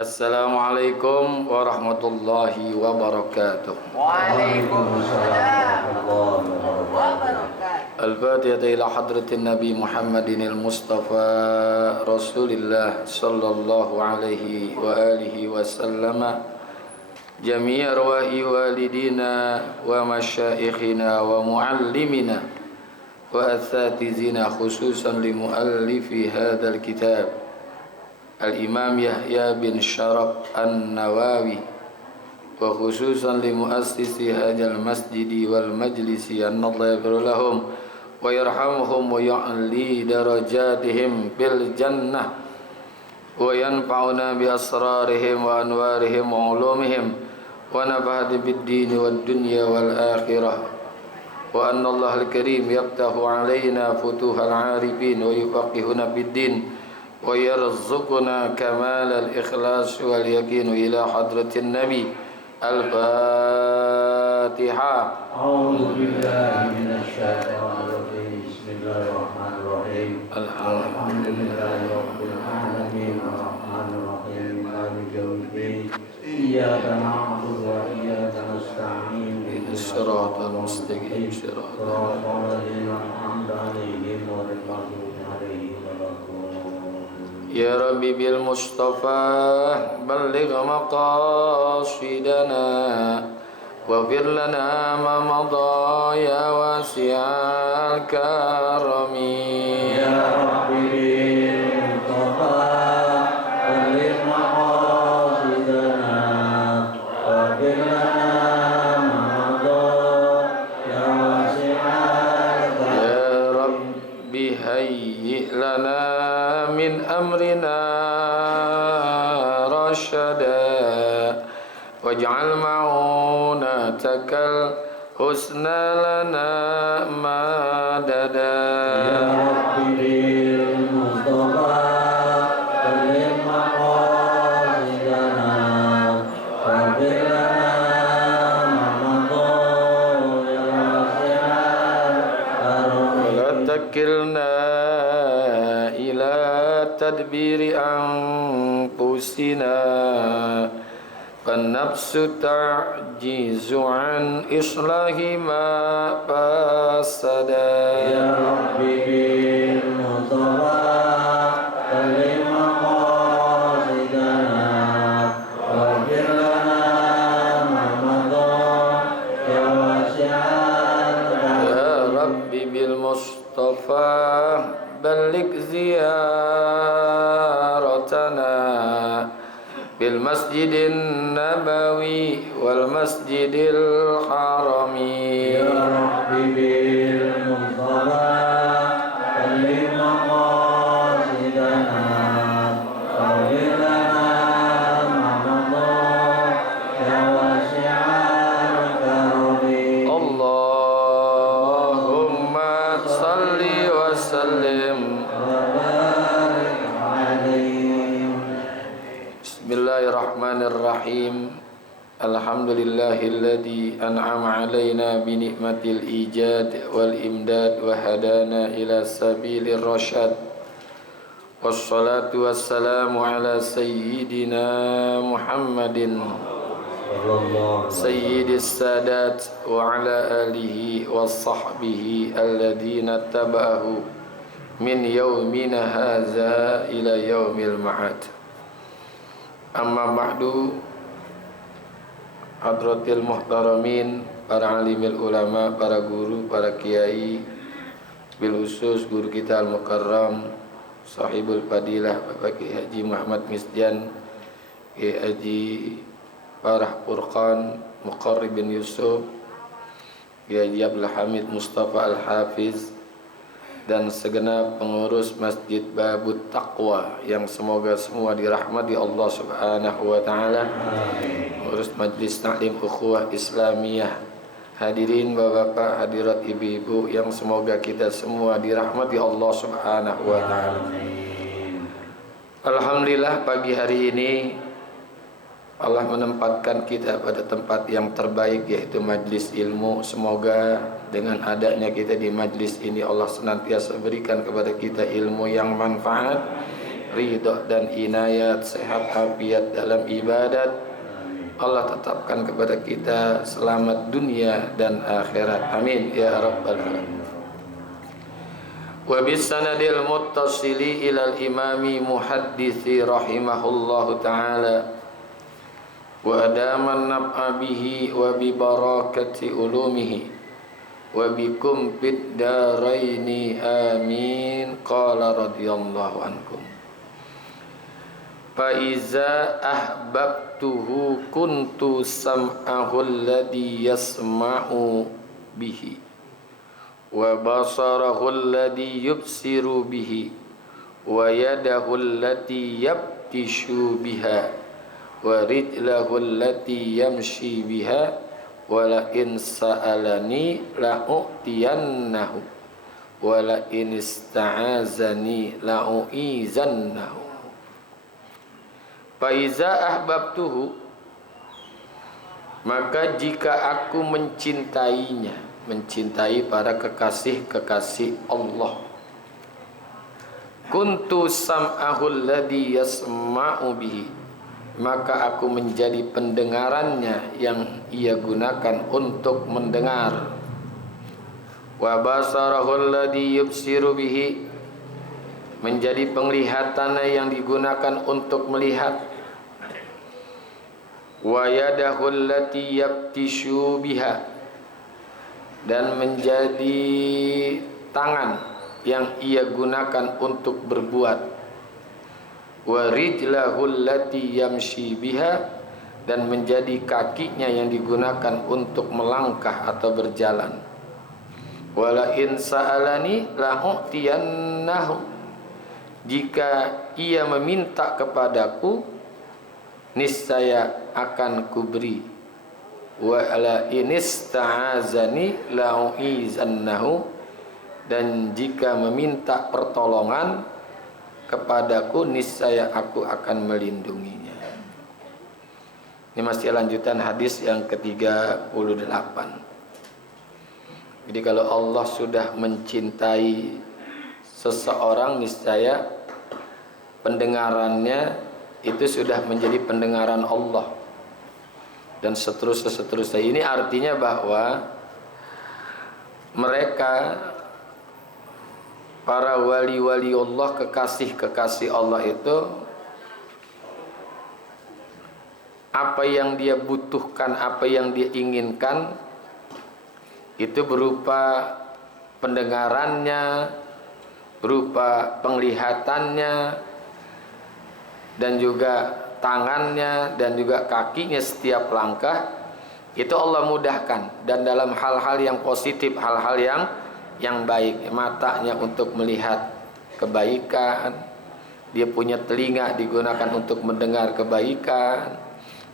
Assalamualaikum warahmatullahi wabarakatuh. Waalaikumsalam warahmatullahi wabarakatuh. Al-Fatihah ila hadratin Nabi Muhammadin al-Mustafa Rasulillah sallallahu alaihi wa alihi wa sallama jami' arwahi walidina wa masyaikhina wa muallimina wa asatizina khususan li muallifi hadzal kitab Al-Imam Yahya bin Syaraf An-Nawawi wa khususan li muassisi hadzal masjidi wal majlisi an-Allah yaghfir lahum wa yarhamhum wa ya'li darajatihim bil jannah wa yanfa'una bi asrarihim wa anwarihim wa ulumihim wa nafa'ati bid din wad dunya wal akhirah wa anna Allah al-karim yaftahu alaina futuhal arifin wa yufaqihuna bid din ويرزقنا كمال الإخلاص واليقين إلى حضرة النبي الفاتحة. أعوذ بالله من الشيطان الرجيم. بسم الله الرحمن الرحيم. الحمد لله رب العالمين الرحمن الرحيم مالك يوم الدين إياك نعبد وإياك نستعين اهدنا الصراط المستقيم صراط الذين أنعمت عليهم غير المغضوب عليهم ولا الضالين. يا ربي بالمصطفى بلغ مقاصدنا واغفر لنا ما مضى يا واسع الكرم. يا ربي بالمصطفى بلغ مقاصدنا واغفر لنا ما مضى يا واسع الكرم. يا ربي هيئ لنا من أمرنا رشدا واجعل معونتك الحسنى لنا مددا. يا ربي بالمصطفى بلغ مقاصدنا واغفر لنا ما مضى يا واسع الكرم. ولا تكلنا إلى تدبير أنفسنا فالنفس تعجز عن إصلاح ما فسدا. يا ربي بالمصطفى بلغ مقاصدنا واغفر لنا ما مضى يا واسع الكرم. يا ربي بالمصطفى بلغ زيارتنا بالمسجد النبوي والمسجد الحرام. يا ربي بالمصطفى بلغ مقاصدنا واغفر لنا ما مضى يا واسع الكرم. اللهم صل وسلم. Bismillahirrahmanirrahim. Alhamdulillahilladzi an'ama alaina bi ni'matil ijad wal imdad wa hadana ila sabilir rasyad. Wassalatu wassalamu ala sayyidina Muhammadin sayyidis sadat wa ala alihi wa sahbihi alladhina taba'ahu min yaumina hadza ila yaumil ma'ad. Amma ba'du, hadratil muhtaramin, para alimil ulama, para guru, para kiai, bil khusus guru kita al-mukarram sahibul fadilah Bapak Kiai Haji Muhammad Misjan, Kiai Haji Farah Furqan Muqarrib bin Yusuf, Kiai Haji Abdul Hamid Mustafa Al-Hafiz, dan segenap pengurus Masjid Babut Taqwa yang semoga semua dirahmati Allah Subhanahu wa taala. Pengurus Majlis Taklim Ukhuwah Islamiyah, hadirin bapak-bapak, hadirat ibu-ibu yang semoga kita semua dirahmati Allah Subhanahu wa taala. Alhamdulillah pagi hari ini Allah menempatkan kita pada tempat yang terbaik, yaitu majlis ilmu. Semoga dengan adanya kita di majlis ini Allah senantiasa berikan kepada kita ilmu yang manfaat, ridha dan inayat, sehat afiat dalam ibadat. Allah tetapkan kepada kita selamat dunia dan akhirat. Amin ya rabbal alamin. Wa bisanadil muttasili ilal imami muhaddisi rahimahullahu ta'ala wa adaman nab'a bihi wa bi barakati ulumihi wa bikum fid daraini amin. Qala radhiyallahu ankum fa iza ahbabtuhu kuntu sam'ahu alladhi yasma'u bihi wa basarahu alladhi yubsiru bihi wa yadahu allati yabtishu biha wa rijlahu allati yamshi biha wa la in sa'alani la'u'tiyannahu wa la in ista'azani la'u'izannahu. Fa iza ahbabtuhu, maka jika aku mencintainya, mencintai para kekasih-kekasih Allah, kuntu sam'ahul ladzi yasma'u bihi, maka aku menjadi pendengarannya yang ia gunakan untuk mendengar. Wa basarahul ladzi yubsiru bihi, menjadi penglihatannya yang digunakan untuk melihat. Wa yadahul lati yabtishu biha, dan menjadi tangan yang ia gunakan untuk berbuat. Wa rijlahul lati yamshi biha, dan menjadi kakinya yang digunakan untuk melangkah atau berjalan. Wala in sa'alani la'u'tiyannahu, jika ia meminta kepadaku niscaya akan kuberi. Wa la inista'azani la'u'izannahu, dan jika meminta pertolongan kepadaku niscaya aku akan melindunginya. Ini masih lanjutan hadis yang ke-38. Jadi kalau Allah sudah mencintai seseorang, niscaya pendengarannya itu sudah menjadi pendengaran Allah, dan seterusnya. Ini artinya bahwa mereka, para wali-wali Allah, kekasih-kekasih Allah itu, apa yang dia butuhkan, apa yang dia inginkan, itu berupa pendengarannya, berupa penglihatannya, dan juga tangannya, dan juga kakinya setiap langkah. Itu Allah mudahkan, dan dalam hal-hal yang positif, hal-hal yang baik. Matanya untuk melihat kebaikan, dia punya telinga digunakan untuk mendengar kebaikan,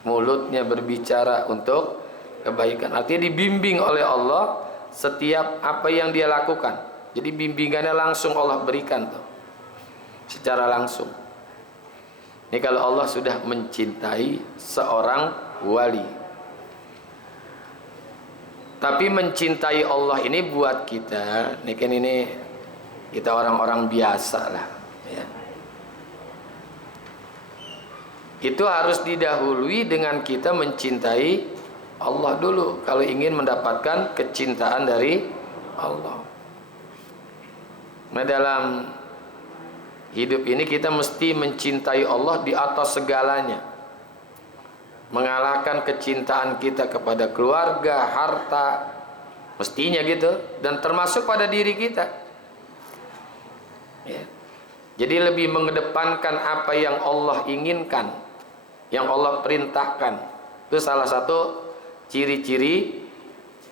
mulutnya berbicara untuk kebaikan. Artinya dibimbing oleh Allah setiap apa yang dia lakukan. Jadi bimbingannya langsung Allah berikan tuh, secara langsung. Ini kalau Allah sudah mencintai seorang wali. Tapi mencintai Allah ini buat kita, ini kan kita orang-orang biasa lah, ya. Itu harus didahului dengan kita mencintai Allah dulu kalau ingin mendapatkan kecintaan dari Allah. Nah, dalam hidup ini kita mesti mencintai Allah di atas segalanya, mengalahkan kecintaan kita kepada keluarga, harta, mestinya gitu, dan termasuk pada diri kita, ya. Jadi lebih mengedepankan apa yang Allah inginkan, yang Allah perintahkan. Itu salah satu ciri-ciri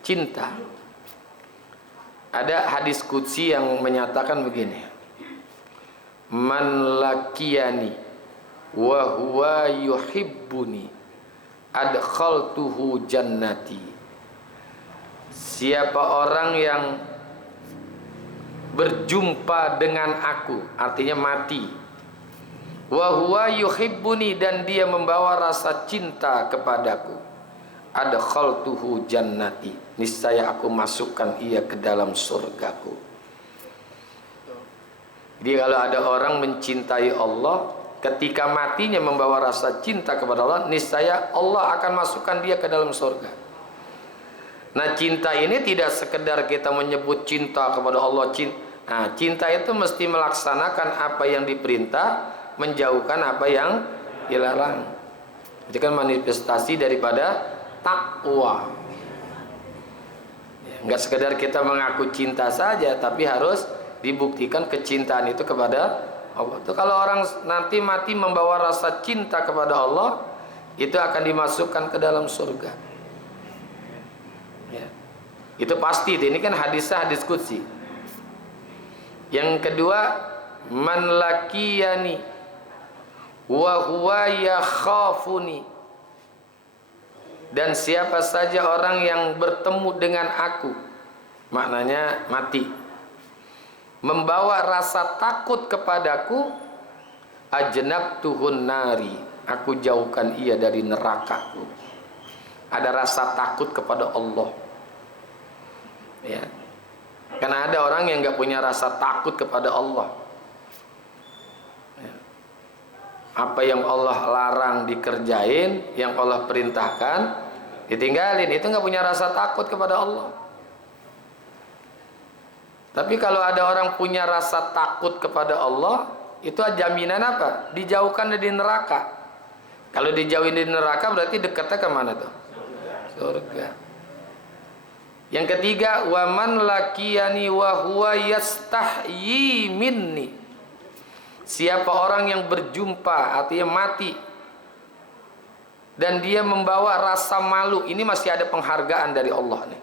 cinta. Ada hadis qudsi yang menyatakan begini: man lakiyani wa huwa yuhibbuni adkhaltuhu jannati. Siapa orang yang berjumpa dengan aku, artinya mati, wa huwa yuhibbuni, dan dia membawa rasa cinta kepadaku, adkhaltuhu jannati, niscaya aku masukkan ia ke dalam surgaku. Jadi kalau ada orang mencintai Allah, ketika matinya membawa rasa cinta kepada Allah, niscaya Allah akan masukkan dia ke dalam surga. Nah, cinta ini tidak sekedar kita menyebut cinta kepada Allah. Nah, cinta itu mesti melaksanakan apa yang diperintah, menjauhkan apa yang dilarang. Itu kan manifestasi daripada takwa. Enggak sekedar kita mengaku cinta saja, tapi harus dibuktikan kecintaan itu kepada Allah. Itu kalau orang nanti mati membawa rasa cinta kepada Allah, itu akan dimasukkan ke dalam surga. Ya. Itu pasti. Ini kan hadisnya hadis qudsi. Yang kedua, man lakiyani wa huwa yakhafuni. Dan siapa saja orang yang bertemu dengan aku, maknanya mati, membawa rasa takut kepadaku, ajnabtuhun nari, aku jauhkan ia dari neraka. Ada rasa takut kepada Allah. Ya. Karena ada orang yang nggak punya rasa takut kepada Allah. Ya. Apa yang Allah larang dikerjain, yang Allah perintahkan ditinggalin, itu nggak punya rasa takut kepada Allah. Tapi kalau ada orang punya rasa takut kepada Allah, itu jaminan apa? Dijauhkan dari neraka. Kalau dijauhin dari neraka berarti dekatnya kemana tuh? Surga. Yang ketiga, waman lakiyani wa huwa yastahyi minni. Siapa orang yang berjumpa, artinya mati, dan dia membawa rasa malu, ini masih ada penghargaan dari Allah nih.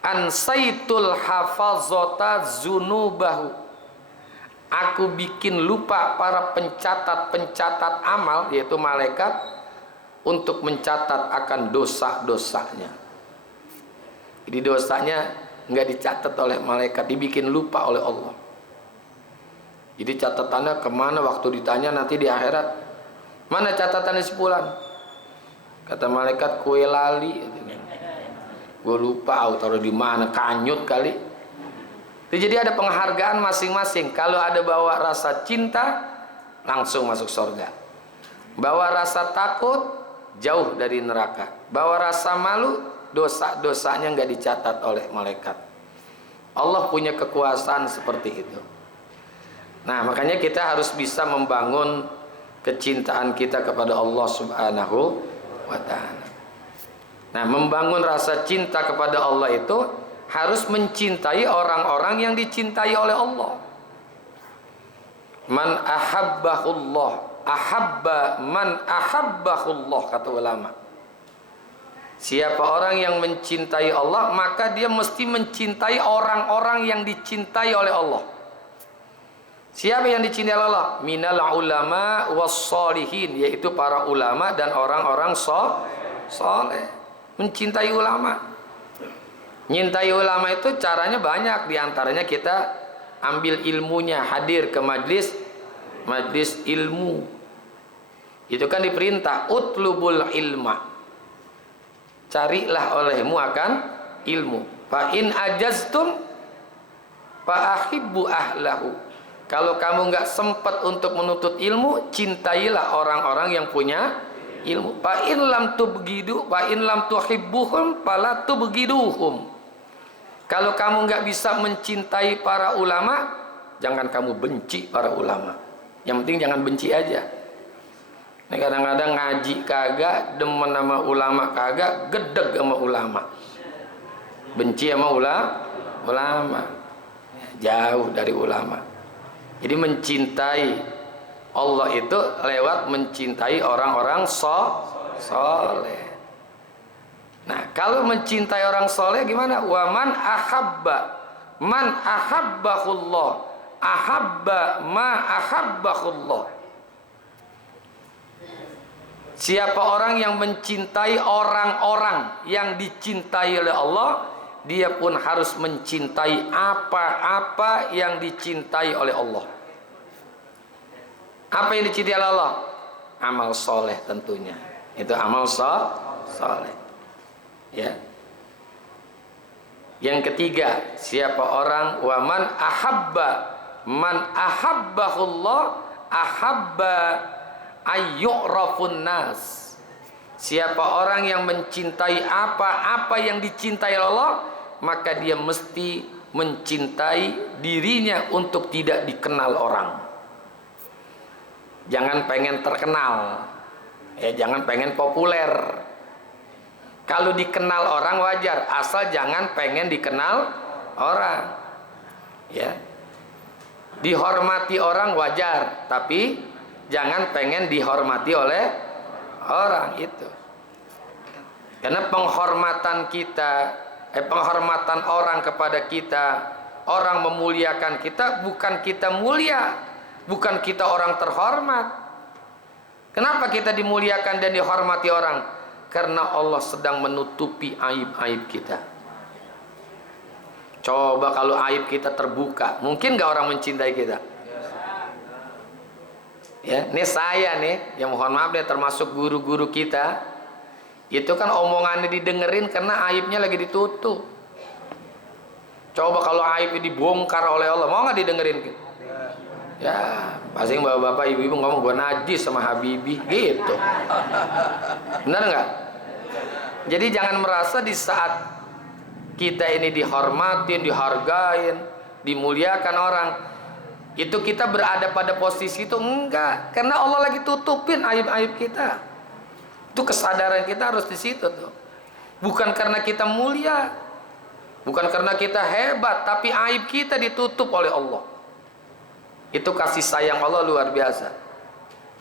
Ansaitul hafazota zunubahu, aku bikin lupa para pencatat amal, yaitu malaikat, untuk mencatat akan dosa-dosanya. Jadi dosanya nggak dicatat oleh malaikat, dibikin lupa oleh Allah. Jadi catatannya kemana waktu ditanya nanti di akhirat? Mana catatannya sebulan? Kata malaikat, kue lali. Gue lupa, taruh di mana, kanyut kali. Jadi ada penghargaan masing-masing. Kalau ada bawa rasa cinta, langsung masuk surga. Bawa rasa takut, jauh dari neraka. Bawa rasa malu, dosa-dosanya nggak dicatat oleh malaikat. Allah punya kekuasaan seperti itu. Nah, makanya kita harus bisa membangun kecintaan kita kepada Allah Subhanahu wa ta'ala. Nah, membangun rasa cinta kepada Allah itu harus mencintai orang-orang yang dicintai oleh Allah. Man ahabbahullah, ahabba man ahabbahullah, kata ulama. Siapa orang yang mencintai Allah, maka dia mesti mencintai orang-orang yang dicintai oleh Allah. Siapa yang dicintai oleh Allah? Minal ulama wassalihin, yaitu para ulama dan orang-orang soleh. Mencintai ulama. Nyintai ulama itu caranya banyak. Di antaranya kita ambil ilmunya, hadir ke majlis ilmu. Itu kan diperintah, utlubul ilma. Carilah olehmu akan ilmu. Fa in ajaztum fa ahibbu ahlahu. Kalau kamu nggak sempat untuk menuntut ilmu, cintailah orang-orang yang punya ilmu. Fa in lam tubghidu fa in lam tuhibbuhum fala tubghiduhum. Kalau kamu nggak bisa mencintai para ulama, jangan kamu benci para ulama. Yang penting jangan benci aja. Ini kadang-kadang ngaji kagak, demen sama ulama kagak, gedeg sama ulama. Benci sama ulama. Jauh dari ulama. Jadi mencintai Allah itu lewat mencintai orang-orang soleh. Nah, kalau mencintai orang soleh gimana? Wa man ahabbahullah, ahabba ma ahabbahullah. Siapa orang yang mencintai orang-orang yang dicintai oleh Allah, dia pun harus mencintai apa-apa yang dicintai oleh Allah. Apa yang dicintai oleh Allah? Amal soleh tentunya. Itu amal soleh. Ya. Yang ketiga, siapa orang waman ahabba man ahabbahullah ahabba ayyurafun nas. Siapa orang yang mencintai apa yang dicintai Allah, maka dia mesti mencintai dirinya untuk tidak dikenal orang. Jangan pengen terkenal, jangan pengen populer. Kalau dikenal orang wajar, asal jangan pengen dikenal orang. Ya, dihormati orang wajar, tapi jangan pengen dihormati oleh orang itu. Karena penghormatan kita, penghormatan orang kepada kita, orang memuliakan kita, bukan kita mulia, bukan kita orang terhormat. Kenapa kita dimuliakan dan dihormati orang? Karena Allah sedang menutupi aib-aib kita. Coba kalau aib kita terbuka, mungkin gak orang mencintai kita? Ya, ini saya nih, yang mohon maaf deh, termasuk guru-guru kita, itu kan omongannya didengerin karena aibnya lagi ditutup. Coba kalau aibnya dibongkar oleh Allah, mau gak didengerin? Ya, pasti bapak-bapak, ibu-ibu ngomong gua najis sama Habibie gitu. Benar nggak? Jadi jangan merasa di saat kita ini dihormatin, dihargain, dimuliakan orang, itu kita berada pada posisi itu. Enggak, karena Allah lagi tutupin aib-aib kita. Itu kesadaran kita harus di situ tuh. Bukan karena kita mulia, bukan karena kita hebat, tapi aib kita ditutup oleh Allah. Itu kasih sayang Allah luar biasa.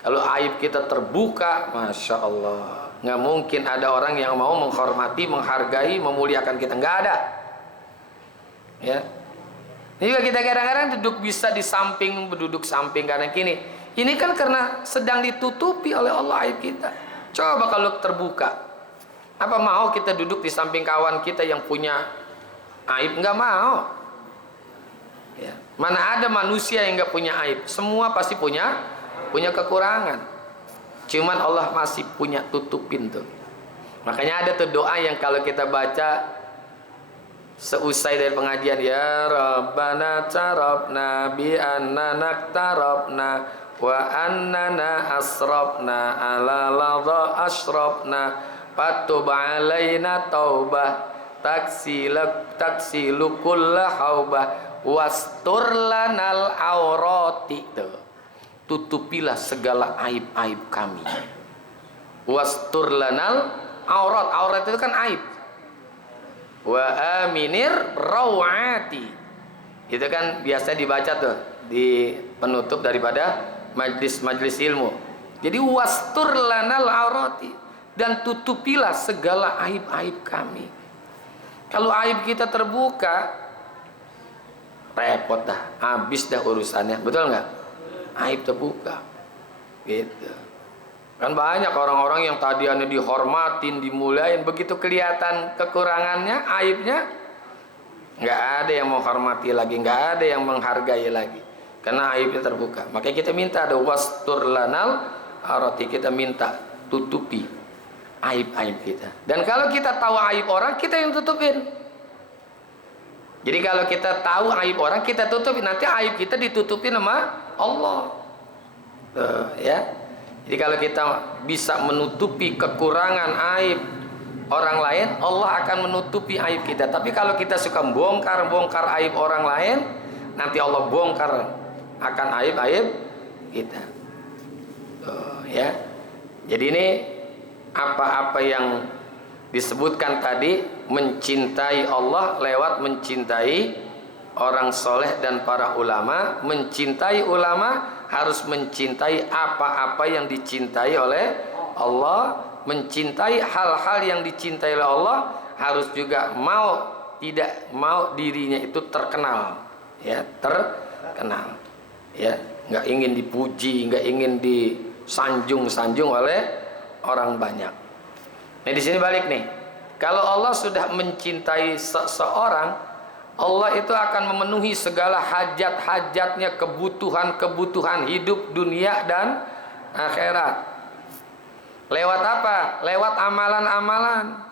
Kalau aib kita terbuka, Masya Allah, nggak mungkin ada orang yang mau menghormati, menghargai, memuliakan kita. Nggak ada. Ya. Ini juga kita kadang-kadang bisa berduduk samping karena gini. Ini kan karena sedang ditutupi oleh Allah aib kita. Coba kalau terbuka, apa mau kita duduk di samping kawan kita yang punya aib? Nggak mau. Ya. Mana ada manusia yang nggak punya aib? Semua pasti punya kekurangan. Cuman Allah masih punya tutupin tuh. Makanya ada tuh doa yang kalau kita baca seusai dari pengajian, ya Rabbana tarabna bi anna naktarabna wa annana asrabna ala ladha asrabna fatub alaina taubah taksilu kulla haubah wastur lanal aurati. Tutupilah segala aib-aib kami. Wastur lanal aurat. Aurat itu kan aib. Wa aminir rawati. Itu kan biasa dibaca tuh di penutup daripada majlis ilmu. Jadi wastur lanal aurati, dan tutupilah segala aib-aib kami. Kalau aib kita terbuka, repot dah, habis dah urusannya, betul nggak? Aib terbuka, gitu. Kan banyak orang-orang yang tadiannya dihormatin, dimulain, begitu kelihatan kekurangannya, aibnya, nggak ada yang menghormati lagi, nggak ada yang menghargai lagi, karena aibnya terbuka. Makanya kita minta ada wastur lanal arati, kita minta tutupi aib-aib kita. Dan kalau kita tahu aib orang, kita yang tutupin. Jadi kalau kita tahu aib orang, kita tutupin, nanti aib kita ditutupin sama Allah. Tuh, ya. Jadi kalau kita bisa menutupi kekurangan aib orang lain, Allah akan menutupi aib kita. Tapi kalau kita suka bongkar aib orang lain, nanti Allah bongkar akan aib-aib kita. Tuh, ya. Jadi ini apa-apa yang disebutkan tadi, mencintai Allah lewat mencintai orang soleh dan para ulama. Mencintai ulama harus mencintai apa-apa yang dicintai oleh Allah. Mencintai hal-hal yang dicintai oleh Allah, harus juga tidak mau dirinya itu terkenal, ya, terkenal, ya, nggak ingin dipuji, nggak ingin disanjung-sanjung oleh orang banyak. Nah, di sini balik nih. Kalau Allah sudah mencintai seseorang, Allah itu akan memenuhi segala hajat-hajatnya, kebutuhan-kebutuhan hidup dunia dan akhirat. Lewat apa? Lewat amalan-amalan.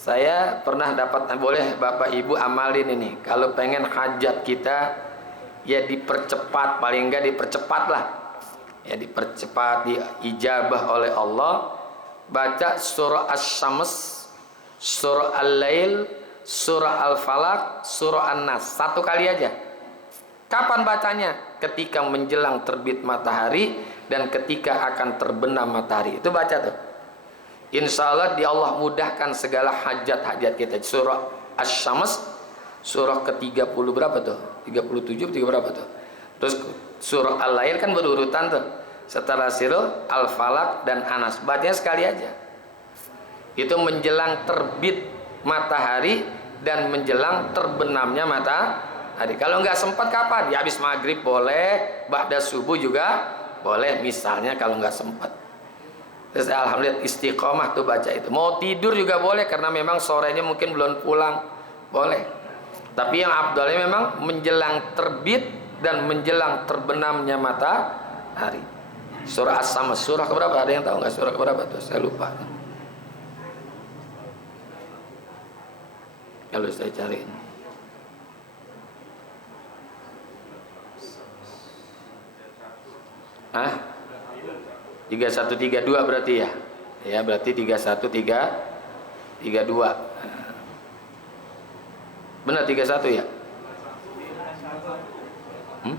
Saya pernah dapat, boleh Bapak Ibu amalin ini. Kalau pengen hajat kita ya dipercepat, paling enggak dipercepat lah. Ya dipercepat, diijabah oleh Allah. Baca surah Asy-Syams, surah Al-Lail, surah Al-Falaq, surah An-Nas. Satu kali aja. Kapan bacanya? Ketika menjelang terbit matahari dan ketika akan terbenam matahari. Itu baca tuh. Insya Allah di Allah mudahkan segala hajat-hajat kita. Surah Asy-Syams, surah ke-30 berapa tuh? 37 berapa tuh? Terus surah Al-Lail kan berurutan tuh. Setelah surah Al-Falaq dan Anas. Bacanya sekali aja. Itu menjelang terbit matahari dan menjelang terbenamnya matahari. Kalau nggak sempat kapan? Ya habis maghrib boleh, ba'da subuh juga boleh. Misalnya kalau nggak sempat. Terus alhamdulillah istiqomah tuh baca itu. Mau tidur juga boleh karena memang sorenya mungkin belum pulang, boleh. Tapi yang afdalnya memang menjelang terbit dan menjelang terbenamnya matahari. Surah As-Samad, surah keberapa? Ada yang tahu nggak surah keberapa tuh? Saya lupa. Kalau saya cariin. Hah? 3132 berarti ya. Ya, berarti 3132. Benar 31 ya? 9.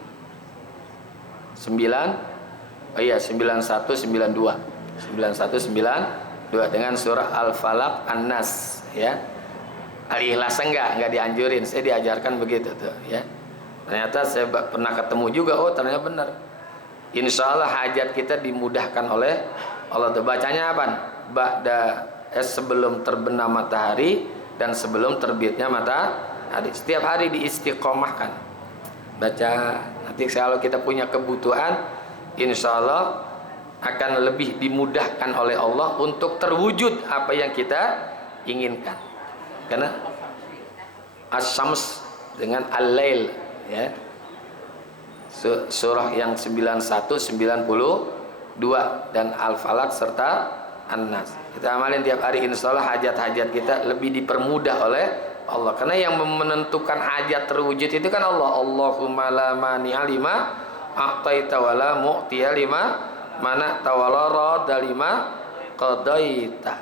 Oh iya, 9192. 9192 dengan surah Al-Falaq An-Nas ya. Al-Ikhlas enggak dianjurin. Saya diajarkan begitu tuh ya. Ternyata saya pernah ketemu juga, oh ternyata benar. Insya Allah hajat kita dimudahkan oleh Allah. Bacanya apa? Sebelum terbenam matahari dan sebelum terbitnya matahari. Setiap hari diistiqomahkan. Baca. Nanti kalau kita punya kebutuhan, insya Allah akan lebih dimudahkan oleh Allah untuk terwujud apa yang kita inginkan. Karena Asy-Syams dengan Al-Lail ya. Surah yang 91, 92 dan Al-Falaq serta An-Nas. Kita amalin tiap hari, insya Allah hajat-hajat kita lebih dipermudah oleh Allah. Karena yang menentukan hajat terwujud itu kan Allah. Allahumma la mani'a lima a'taita wa la mu'tiya lima mana'ta wa la radda lima qadaita.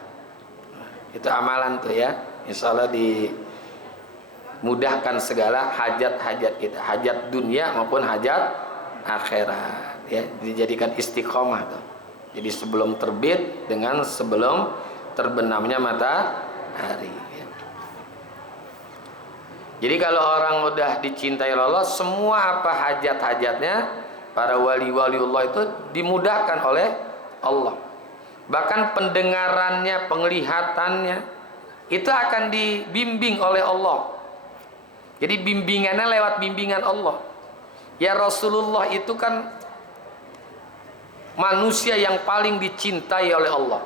Itu amalan tuh ya. Insya Allah dimudahkan segala hajat-hajat kita, hajat dunia maupun hajat akhirat ya, dijadikan istiqomah tuh. Jadi sebelum terbit dengan sebelum terbenamnya matahari ya. Jadi kalau orang udah dicintai Allah, semua apa hajat-hajatnya para wali-waliullah itu dimudahkan oleh Allah. Bahkan pendengarannya, penglihatannya itu akan dibimbing oleh Allah. Jadi bimbingannya lewat bimbingan Allah. Ya Rasulullah itu kan manusia yang paling dicintai oleh Allah.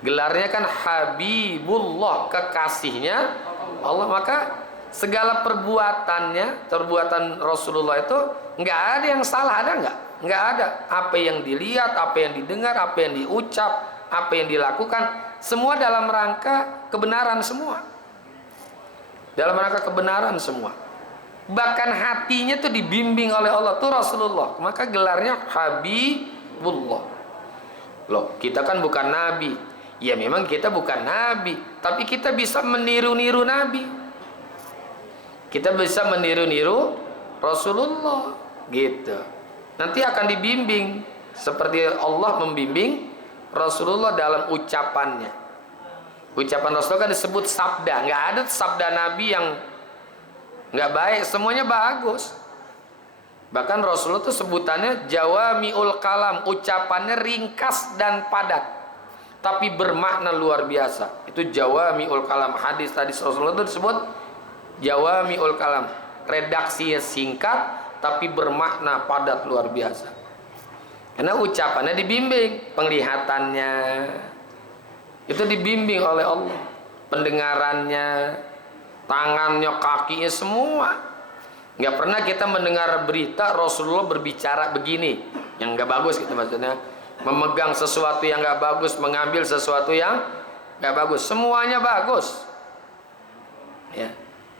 Gelarnya kan Habibullah, kekasihnya Allah. Maka segala perbuatannya, perbuatan Rasulullah itu nggak ada yang salah, ada nggak? Nggak ada. Apa yang dilihat, apa yang didengar, apa yang diucap, apa yang dilakukan, semua dalam rangka kebenaran semua. Dalam rangka kebenaran semua. Bahkan hatinya tuh dibimbing oleh Allah tuh Rasulullah. Maka gelarnya Habibullah. Loh, kita kan bukan nabi. Ya memang kita bukan nabi, tapi kita bisa meniru-niru nabi. Kita bisa meniru-niru Rasulullah gitu. Nanti akan dibimbing seperti Allah membimbing Rasulullah dalam ucapannya. Ucapan Rasulullah kan disebut sabda. Nggak ada sabda Nabi yang nggak baik, semuanya bagus. Bahkan Rasulullah itu sebutannya jawami'ul kalam, ucapannya ringkas dan padat tapi bermakna luar biasa. Itu jawami'ul kalam. Hadis Rasulullah itu disebut jawami'ul kalam, redaksinya singkat tapi bermakna padat luar biasa. Karena ucapannya dibimbing, penglihatannya itu dibimbing oleh Allah, pendengarannya, tangannya, kakinya, semua. Nggak pernah kita mendengar berita Rasulullah berbicara begini, yang nggak bagus gitu maksudnya, memegang sesuatu yang nggak bagus, mengambil sesuatu yang nggak bagus. Semuanya bagus. Ya.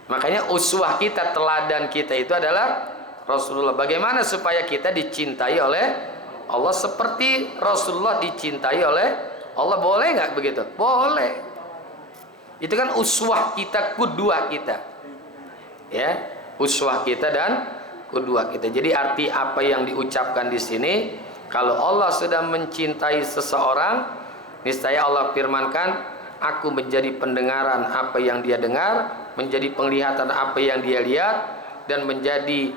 Makanya uswah kita, teladan kita itu adalah Rasulullah. Bagaimana supaya kita dicintai oleh Allah seperti Rasulullah dicintai oleh Allah? Boleh nggak begitu? Boleh. Itu kan uswah kita, kudwah kita. Ya, uswah kita dan kudwah kita. Jadi arti apa yang diucapkan di sini, kalau Allah sudah mencintai seseorang, niscaya Allah firmankan, aku menjadi pendengaran apa yang dia dengar, menjadi penglihatan apa yang dia lihat, dan menjadi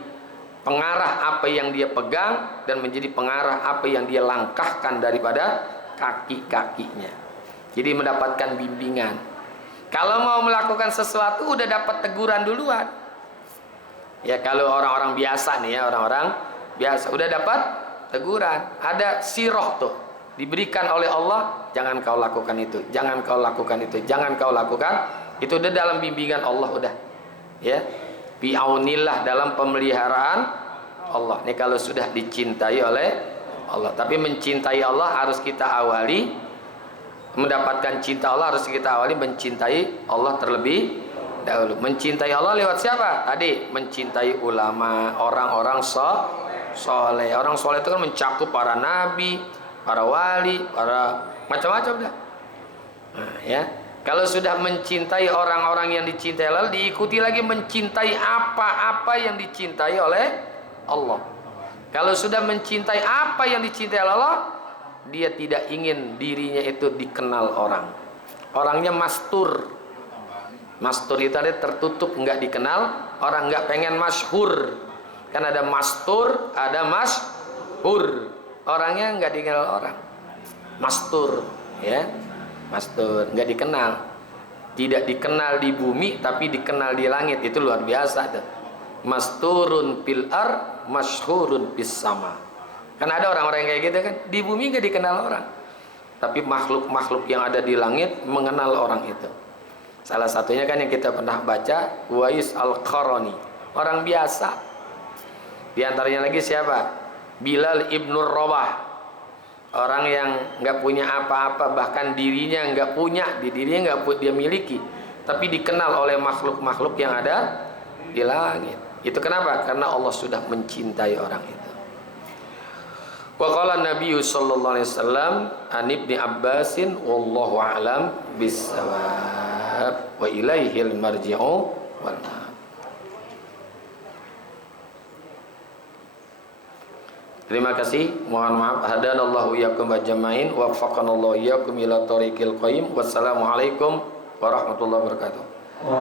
pengarah apa yang dia pegang, dan menjadi pengarah apa yang dia langkahkan daripada kaki-kakinya. Jadi mendapatkan bimbingan. Kalau mau melakukan sesuatu udah dapat teguran duluan. Ya kalau orang-orang biasa nih ya, orang-orang biasa udah dapat teguran. Ada siroh tuh diberikan oleh Allah, jangan kau lakukan itu, jangan kau lakukan itu, jangan kau lakukan itu. Udah dalam bimbingan Allah udah. Ya. Bi'aunillah, dalam pemeliharaan Allah. Ini kalau sudah dicintai oleh Allah. Tapi mencintai Allah harus kita awali, mendapatkan cinta Allah harus kita awali mencintai Allah terlebih dahulu. Mencintai Allah lewat siapa? Tadi mencintai ulama, orang-orang soleh. Orang soleh itu kan mencakup para nabi, para wali, para macam-macam dah. Nah, ya. Kalau sudah mencintai orang-orang yang dicintai Allah, diikuti lagi mencintai apa-apa yang dicintai oleh Allah. Kalau sudah mencintai apa yang dicintai Allah, dia tidak ingin dirinya itu dikenal orang. Orangnya mastur. Mastur itu ada tertutup, nggak dikenal orang, nggak pengen masyhur. Kan ada mastur, ada masyhur. Orangnya nggak dikenal orang. Mastur, ya. Mastur, nggak dikenal. Tidak dikenal di bumi, tapi dikenal di langit. Itu luar biasa tuh. Masturun fil ar, masyhurun fis sama. Kan ada orang-orang yang kayak gitu kan, di bumi nggak dikenal orang, tapi makhluk-makhluk yang ada di langit mengenal orang itu. Salah satunya kan yang kita pernah baca, Uwais Al-Qarani, orang biasa. Di antaranya lagi siapa? Bilal ibnu Rabah, orang yang nggak punya apa-apa, bahkan dirinya nggak punya, di dirinya nggak dia miliki, tapi dikenal oleh makhluk-makhluk yang ada di langit. Itu kenapa? Karena Allah sudah mencintai orang itu. Wa qala Nabi sallallahu alaihi wasallam an Ibnu Abbasin wallahu a'lam bissawab wa ilaihil marji'u wal ma'ab. Terima kasih. Mohon maaf. Hadanallahu iyyakum ajmain wa waffaqanallahu iyyakum ila thoriqil qayyim. Wassalamualaikum warahmatullahi wabarakatuh.